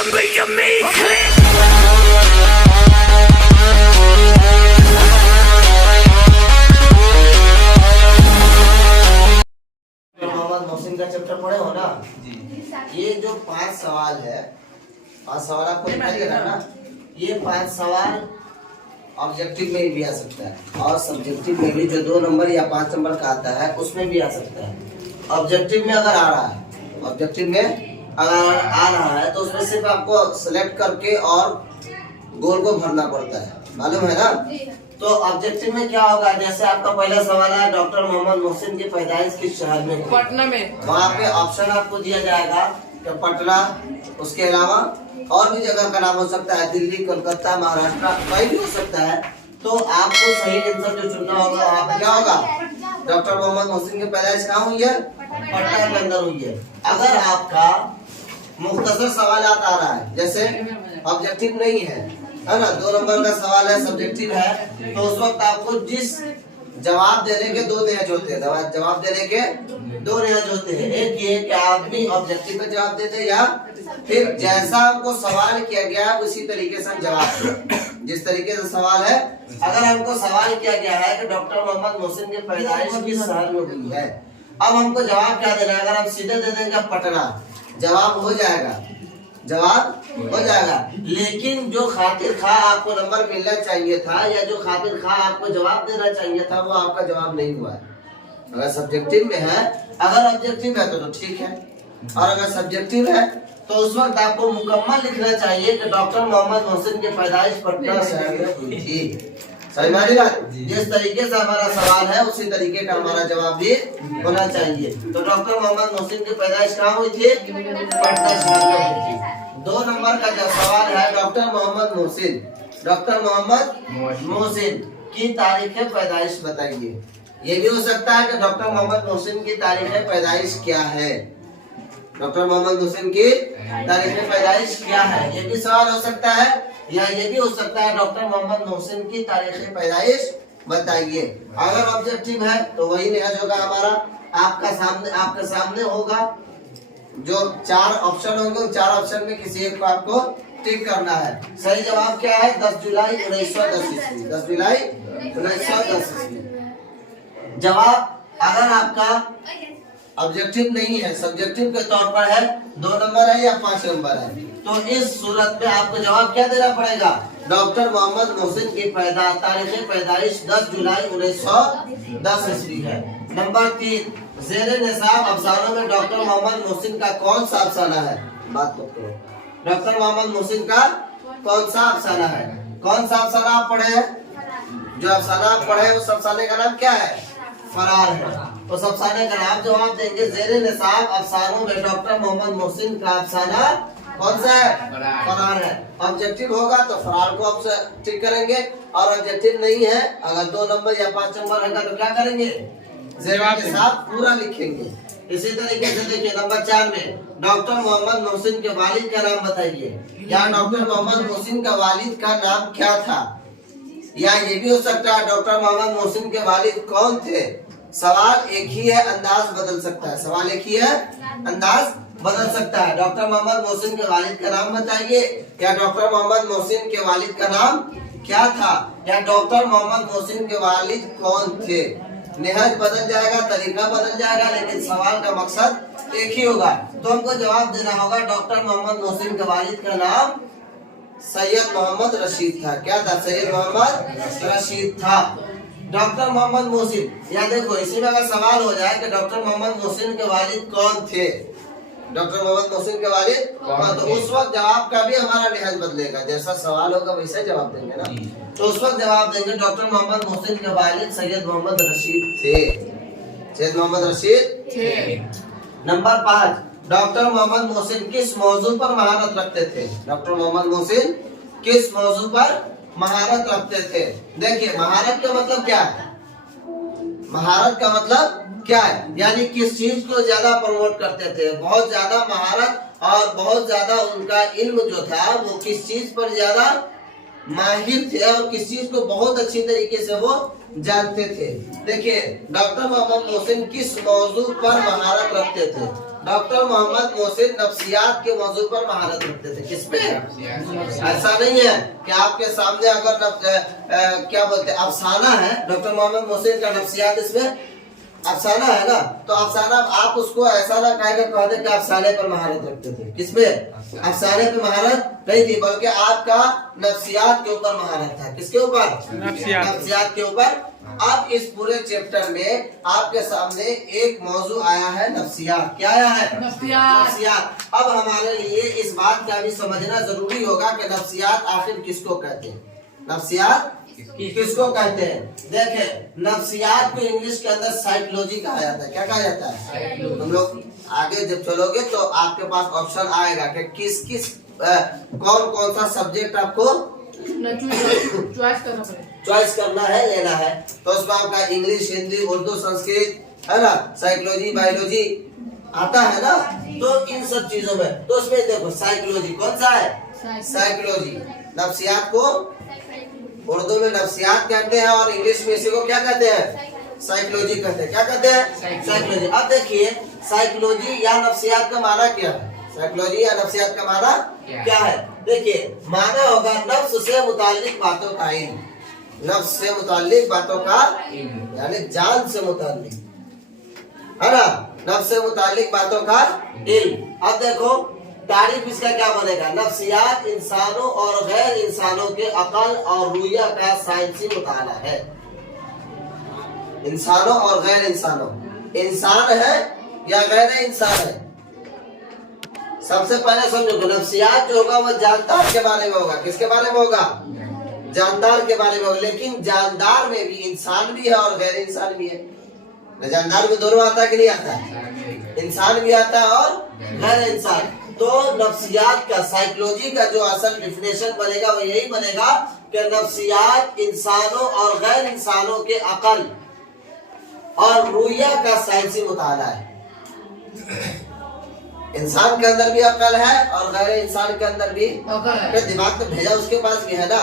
मोहम्मद मोहसिन का चैप्टर पढ़े हो ना जी। ये जो 5 सवाल है, 5 सवाल आपको दिखाई दे रहा है ना, ये 5 सवाल ऑब्जेक्टिव में भी आ सकता है और सब्जेक्टिव में भी, जो 2 नंबर या 5 नंबर का आता है उसमें भी आ सकता है। ऑब्जेक्टिव में अगर आ रहा है, ऑब्जेक्टिव में अगर आ रहा है तो उसमें सिर्फ आपको सिलेक्ट करके और गोल को भरना पड़ता है, मालूम है ना। तो ऑब्जेक्टिव में क्या होगा, जैसे आपका पहला सवाल है डॉक्टर मोहम्मद मोहसिन की पैदाइश किस शहर में? पटना में। वहाँ पे ऑप्शन आपको दिया जाएगा कि पटना, उसके अलावा और भी जगह का नाम हो सकता है, दिल्ली, कोलकाता, महाराष्ट्र, कहीं भी हो सकता है। तो आपको सही आंसर जो चुनना होगा वहाँ पे क्या होगा, डॉक्टर मोहम्मद मोहसिन की पैदाइश कहाँ हुई है? पटना के अंदर हुई है। अगर आपका मुख्तसर सवाल आ रहा है, जैसे ऑब्जेक्टिव नहीं है ना, 2 नंबर का सवाल है, सब्जेक्टिव है, तो उस वक्त आपको जिस जवाब देने के 2 निहज होते हैं, जवाब देने के 2 निहज होते हैं। एक ये कि आदमी ऑब्जेक्टिव में जवाब देते या फिर जैसा आपको सवाल किया गया उसी तरीके से जवाब दे। जिस तरीके से सवाल है, अगर हमको सवाल किया गया है कि डॉक्टर मोहम्मद मोहसिन की पैदाइश किस शहर में हुई है, अब हमको जवाब क्या देना है? अगर हम सीधे दे देंगे पटना, जवाब हो जाएगा, जवाब हो जाएगा। लेकिन जो खातिर खा आपको नंबर मिलना चाहिए था या जो खातिर खा आपको जवाब देना चाहिए था, वो आपका जवाब नहीं हुआ है। अगर सब्जेक्टिव में है, अगर ऑब्जेक्टिव है तो ठीक है, और अगर सब्जेक्टिव है तो उस वक्त आपको मुकम्मल लिखना चाहिए कि डॉक्टर मोहम्मद मोहसिन की पैदाइश पटना शहर में हुई थी। सही बात है। जिस तरीके से हमारा सवाल है उसी तरीके का हमारा जवाब भी होना चाहिए। तो डॉक्टर मोहम्मद मोहसिन की पैदाइश कहाँ हुई थी? पटना शहर में हुई थी। 2 नंबर का जो सवाल है, डॉक्टर मोहम्मद मोहसिन की तारीख पैदाइश बताइए। ये भी हो सकता है कि डॉक्टर मोहम्मद मोहसिन की तारीख पैदाइश क्या है, डॉक्टर मोहम्मद मोहसिन की तारीख पैदाइश क्या है, ये भी सवाल हो सकता है। या ये भी हो सकता है डॉक्टर मोहम्मद मोहसिन की तारीख पैदाइश बताइए। अगर ऑब्जेक्टिव है तो वही निहज होगा हमारा, आपके सामने होगा जो 4 ऑप्शन होंगे, 4 ऑप्शन में किसी एक को आपको टिक करना है। सही जवाब क्या है? 10 जुलाई 1910 ईस्वी। 10 जुलाई 1910 ईस्वी जवाब। अगर आपका ऑब्जेक्टिव नहीं है, सब्जेक्टिव के तौर पर है, 2 नंबर है या 5 नंबर है, तो इस सूरत में आपको जवाब क्या देना पड़ेगा? डॉक्टर मोहम्मद मोहसिन की तारीख पैदाइश 10 जुलाई 1910 ईस्वी है। नंबर 3, ज़ेरे निसाब अफसानों में डॉक्टर मोहम्मद मोहसिन का कौन सा अफसाना है? बात करो, डॉक्टर मोहम्मद मोहसिन का कौन सा अफसाना है? कौन सा अफसाना आप पढ़े हैं? जो अफसाना आप पढ़े उस अफसाने का नाम क्या है? फरार है। तो अफसाने का नाम जवाब देंगे, ज़ेरे निसाब अफसानों में डॉक्टर मोहम्मद मोहसिन का अफसाना कौन सा है? फरार है। ऑब्जेक्टिव होगा तो फरार को आप टिक करेंगे, और ऑब्जेक्टिव नहीं है, अगर 2 नंबर या 5 नंबर होगा तो क्या करेंगे? ज़ेरे निसाब पूरा लिखेंगे। इसी तरीके से देखिए नंबर 4 में डॉक्टर मोहम्मद मोहसिन के वालिद का नाम बताइए। या डॉक्टर मोहम्मद मोहसिन का वालिद का नाम क्या था? या ये भी हो सकता है डॉक्टर मोहम्मद मोहसिन के वालिद कौन थे? सवाल एक ही है, अंदाज बदल सकता है। सवाल एक ही है, अंदाज बदल सकता है। डॉक्टर मोहम्मद मोहसिन के वालिद का नाम बताइए, या डॉक्टर मोहम्मद मोहसिन के वालिद का नाम क्या था, या डॉक्टर मोहम्मद मोहसिन के वालिद कौन थे। निहज बदल जाएगा, तरीका बदल जाएगा, लेकिन सवाल का मकसद एक ही होगा। तो हमको जवाब देना होगा डॉक्टर मोहम्मद मोहसिन के वालिद का नाम सैयद मोहम्मद रशीद था। क्या था? सैयद मोहम्मद रशीद था। डॉक्टर मोहम्मद मोहसिन, या देखो इसी में अगर सवाल हो जाए कि डॉक्टर मोहम्मद मोहसिन के वालिद कौन थे, डॉक्टर मोहम्मद मोहसिन के वालिद कौन, तो उस वक्त जवाब का भी हमारा निहज बदलेगा। जैसा सवाल होगा वैसे जवाब देंगे ना, तो उस वक्त जवाब देंगे डॉक्टर मोहम्मद मोहसिन के वालिद सैयद मोहम्मद रशीद थे। सैयद मोहम्मद रशीद थे। नंबर 5, डॉक्टर मोहम्मद मोहसिन किस मौजू पर महारत रखते थे? डॉक्टर मोहम्मद मोहसिन किस मौजू पर महारत रखते थे? देखिए महारत का मतलब क्या है? महारत का मतलब क्या है? यानी किस चीज को ज्यादा प्रमोट करते थे, बहुत ज्यादा महारत और बहुत ज्यादा उनका इल्म जो था वो किस चीज पर ज्यादा माहिर थे और किस चीज को बहुत अच्छी तरीके से वो जानते थे। देखिए डॉक्टर मोहम्मद मोहसिन किस मौजू पर महारत रखते थे? डॉक्टर मोहम्मद मोहसिन नफ्सियात के मौजू पर महारत रखते थे। किस पे? ऐसा नहीं है कि आपके सामने अगर क्या बोलते हैं अफसाना है, डॉक्टर मोहम्मद मोहसिन का नफ्सियात इसमें अफसाना है ना, तो अफसाना आप उसको ऐसा ना कहते कि अफसाने पर महारत रखते थे। किसपे? अफसाने पे महारत नहीं थी, बल्कि आपका नफ्सियात के ऊपर महारत था। किसके ऊपर? नफ्सियात के ऊपर। अब इस पूरे चैप्टर में आपके सामने एक मौजू आया है नफ्सियात। क्या आया है? नफ्सियात। अब हमारे लिए इस बात का भी समझना जरूरी होगा कि नफ्सियात आखिर किसको कहते हैं। नफ्सियात किसको कहते हैं? देखें, नफ्सियात को इंग्लिश के अंदर साइकोलॉजी कहा जाता है। क्या कहा जाता है? तुम लोग आगे जब चलोगे तो आपके पास ऑप्शन आएगा कि किस किस कौन कौन सा सब्जेक्ट आपको चॉइस करना है, लेना है। तो उसमें आपका इंग्लिश, हिंदी, उर्दू, संस्कृत है ना, साइकोलॉजी, बायोलॉजी आता है ना। तो इन सब चीजों में तो उसमें देखो साइकोलॉजी कौन सा है? साइकोलॉजी। नफ्सियात को उर्दू में नफ्सियात कहते हैं और इंग्लिश में इसी को क्या कहते हैं? साइकोलॉजी कहते हैं। क्या कहते हैं? साइकोलॉजी। अब देखिए साइकोलॉजी या नफ्सियात का माना क्या है? साइकोलॉजी या नफ्सियात का माना क्या है? देखिए, माना होगा नफ्स से मुताल्लिक बातों का इल्म। नफ्स से मुताल्लिक बातों का यानी जान से मुताल्लिक, है ना, नफ्स से मुताल्लिक बातों का इल्म। अब देखो तारीफ इसका क्या बनेगा? नफ्सियात इंसानों और गैर इंसानों के अकल और रूया का साइंसी मुताला है। इंसानों और गैर इंसानों, इंसान है या गैर इंसान है? सबसे पहले समझो, नफ्सियात जो होगा वो जानदार के बारे में होगा। किसके बारे में होगा? जानदार के बारे में होगा। लेकिन जानदार में भी इंसान भी है और गैर इंसान भी है। जानदार में दोनों आता है कि नहीं आता है? इंसान भी आता है और गैर इंसान। तो नफ्सियात का, साइकोलॉजी का जो असल डिफिनेशन बनेगा वो यही बनेगा कि नफ्सियात इंसानों और गैर इंसानों के अकल और रूया का साइंसी मुताला है। इंसान के अंदर भी अकल है और गैर इंसान के अंदर भी अकल। दिमाग तो भेजा उसके पास भी है ना।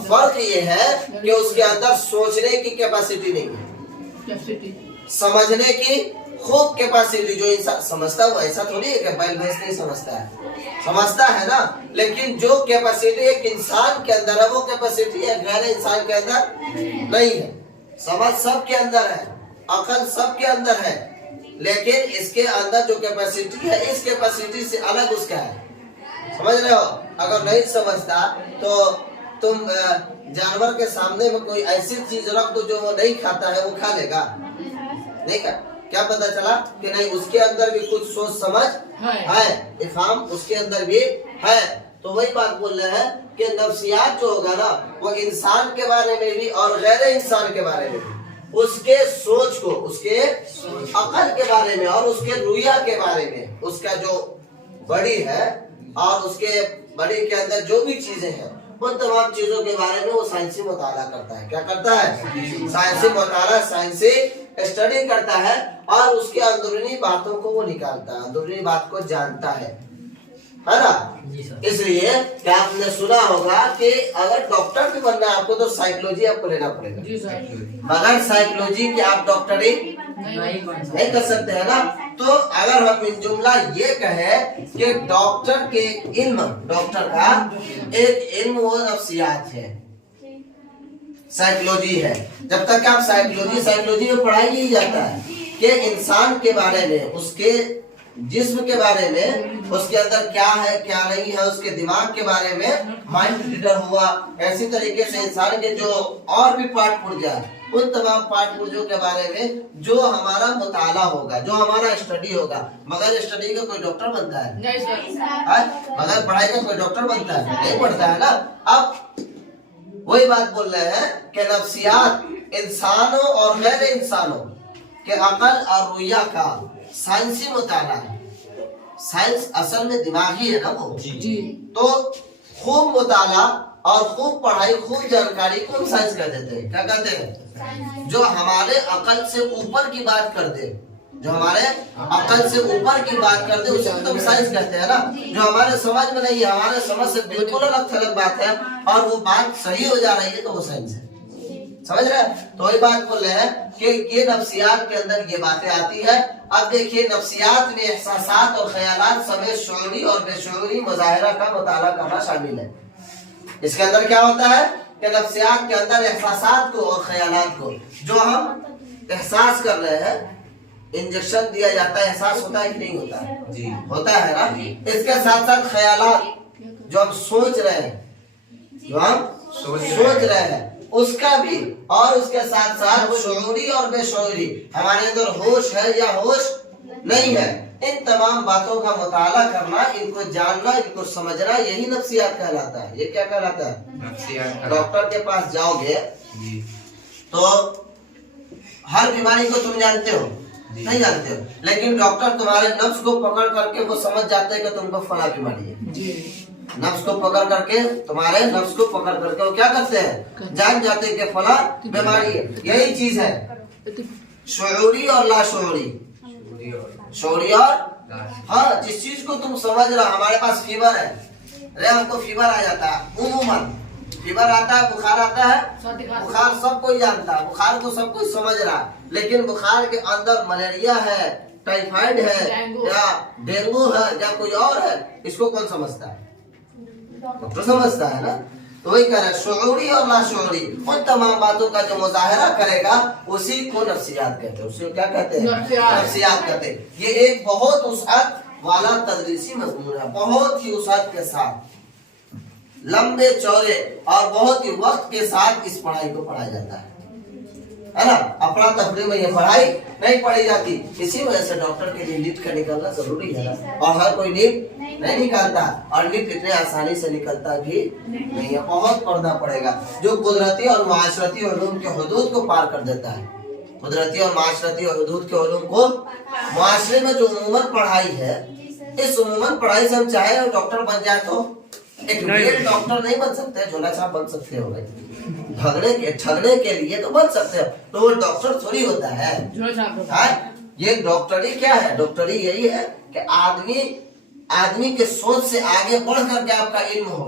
फर्क ये है कि उसके अंदर सोचने की कैपेसिटी नहीं है, समझने की खूब कैपेसिटी। जो इंसान समझता है वो ऐसा थोड़ी है कि बैल भैंस नहीं समझता है, समझता है ना। लेकिन जो कैपेसिटी एक इंसान के अंदर है वो कैपेसिटी एक गैर इंसान के अंदर नहीं है। समझ सबके अंदर है, अकल सबके अंदर है, लेकिन इसके अंदर जो कैपेसिटी है इस कैपेसिटी से अलग उसका है। समझ रहे हो? अगर नहीं समझता तो तुम जानवर के सामने में कोई ऐसी चीज रख दो जो वो नहीं खाता है, वो खा लेगा? नहीं खा। क्या पता चला कि नहीं उसके अंदर भी कुछ सोच समझ है, इफहाम उसके अंदर भी है। तो वही बात बोल रहे हैं कि नफ्सियात जो होगा ना वो इंसान के बारे में भी और गैर इंसान के बारे में भी, उसके सोच को, उसके अकल के बारे में और उसके रुया के बारे में, उसका जो बड़ी है और उसके बड़ी के अंदर जो भी चीजें हैं उन तमाम चीजों के बारे में वो साइंसी मुताला करता है। क्या करता है? साइंसी मुताला, साइंसी स्टडी करता है और उसके अंदरूनी बातों को वो निकालता है, अंदरूनी बात को जानता है ना। इसलिए क्या आपने सुना होगा कि अगर डॉक्टर भी बनना है आपको तो साइकोलॉजी आपको लेना पड़ेगा। बगैर साइकोलॉजी के आप डॉक्टरी नहीं कर सकते है ना। तो अगर हम इन जुमला ये कहें कि डॉक्टर के इल्म, डॉक्टर का एक इल्म वो नफ्सियात है, साइकोलॉजी है। जब तक आप साइकोलॉजी में पढ़ाई नहीं जाता है कि इंसान के बारे में, उसके जिस्म के बारे में, उसके अंदर क्या है क्या नहीं है, उसके दिमाग के बारे में माइंड रीडर हुआ। ऐसी तरीके से इंसान के जो और भी पार्ट पुर्जा है उन तमाम पार्ट पुर्जों के बारे में जो हमारा मुताला होगा, जो हमारा स्टडी होगा। मगर स्टडी का कोई डॉक्टर बनता है? मगर पढ़ाई का कोई डॉक्टर बनता है? नहीं बनता है ना। अब वही बात बोल रहे हैं कि नफ्सियात इंसानों और गैर इंसानों के अकल और रुया का साइंसी मुताला है। साइंस असल में दिमागी है ना वो जी। तो खूब मुताला और खूब पढ़ाई, खूब जानकारी को हम साइंस कर देते हैं। क्या कहते हैं? जो हमारे अकल से ऊपर की बात कर दे, जो हमारे अकल से ऊपर की बात कर दे उसे तो साइंस कहते हैं ना। जो हमारे समझ में नहीं है, हमारे समझ से बिल्कुल अलग थलग बात है और वो बात सही हो जा रही है तो वो साइंस है। समझ रहे हैं? तो वही बात बोल रहे हैं कि ये नफ्सियात के अंदर ये बातें आती है। अब देखिए नफ्सियात में एहसासात और ख्यालात समेत शुऊरी और बेशुऊरी मुजाहिरा का मुताला करना शामिल है। इसके अंदर क्या होता है कि नफ्सियात के अंदर एहसासात को और ख्यालात को, जो हम एहसास कर रहे हैं, इंजेक्शन दिया जाता है, एहसास होता है कि नहीं होता है? जी होता है ना। इसके साथ साथ ख्यालात जो हम सोच रहे हैं, जो हम सोच रहे हैं उसका भी, और उसके साथ साथ शुऊरी और बेशुऊरी, हमारे अंदर होश है या होश नहीं है, इन तमाम बातों का मुताला करना, इनको जानना, इनको समझना, यही नफ्सियात कहलाता है। ये क्या कहलाता है? डॉक्टर के पास जाओगे तो हर बीमारी को तुम जानते हो? नहीं जानते हो, लेकिन डॉक्टर तुम्हारे नफ्स को पकड़ करके वो समझ जाते हैं कि तुमको फला बीमारी है। नफ्स को पकड़ करके, तुम्हारे नफ्स को पकड़ करके वो क्या करते हैं? जान जाते हैं कि फला बीमारी है। यही चीज है शुऊरी और लाशूरी। शुऊरी और हाँ, जिस चीज को तुम समझ रहा, हमारे पास फीवर है, अरे हमको फीवर आ जाता है, उमूमन फीवर आता है, बुखार आता है, बुखार सब कोई जानता है, बुखार को सब कोई समझ रहा है, लेकिन बुखार के अंदर मलेरिया है, टाइफाइड है, या डेंगू है, या कोई और है, इसको कौन समझता है? डॉक्टर समझता है ना। तो वही कह रहा है शुऊरी और लाशूरी, उन तमाम बातों का जो मुजाहरा करेगा उसी को नफ्सियात कहते हैं। उसी को क्या कहते हैं? नफ्सियात कहते हैं। ये एक बहुत वुसअत वाला तदरीसी मजमून है, बहुत ही वुसअत के साथ, लंबे चौड़े और बहुत ही वक्त के साथ इस पढ़ाई को पढ़ाया जाता है ना। अपना तफरी में ये पढ़ाई नहीं पढ़ी जाती, इसी वजह से डॉक्टर के लिए नीट का निकलना जरूरी है ना। और हर कोई नीट नहीं निकालता, और नीट इतने आसानी से निकलता भी नहीं है, बहुत पढ़ना पड़ेगा, जो कुदरती और माशरती उलूम के हुदूद को पार कर देता है। कुदरती और माशरती और हुदूद के उलूम को, मुआशरे में जो उमूमन पढ़ाई है, इस उमूमन पढ़ाई से हम चाहे डॉक्टर बन जाए तो एक रियल डॉक्टर नहीं बन सकते, झोला छाप बन सकते हो, ठगने के लिए तो बन सकते हो, तो वो डॉक्टर थोड़ी होता है। ये डॉक्टरी क्या है? डॉक्टरी यही है कि आदमी के सोच से आगे बढ़ करके आपका इल्म हो।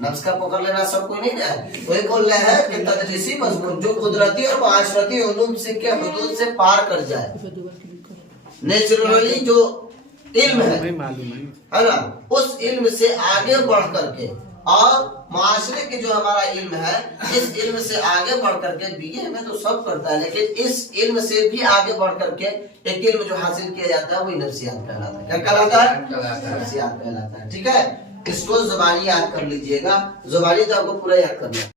नफ्स का पकड़ लेना सब कोई नहीं है। वही बोल रहे हैं कि तदरीसी मजमून जो कुदरती और माशरती उलूम से के हुदूद से पार कर जाए, नेचुरली जो इल्म है ना, उस इल्म से आगे बढ़ करके, और माशरे के जो हमारा इल्म है, इस इल्म से आगे बढ़ करके, बीए में तो सब करता है, लेकिन इस इल्म से भी आगे बढ़ करके एक इल्म जो हासिल किया जाता है वही नफ्सियात कहलाता है। क्या कहलाता है? नफ्सियात कहलाता है। ठीक है, इसको ज़ुबानी याद कर लीजिएगा, ज़ुबानी तो आपको पूरा याद करना है।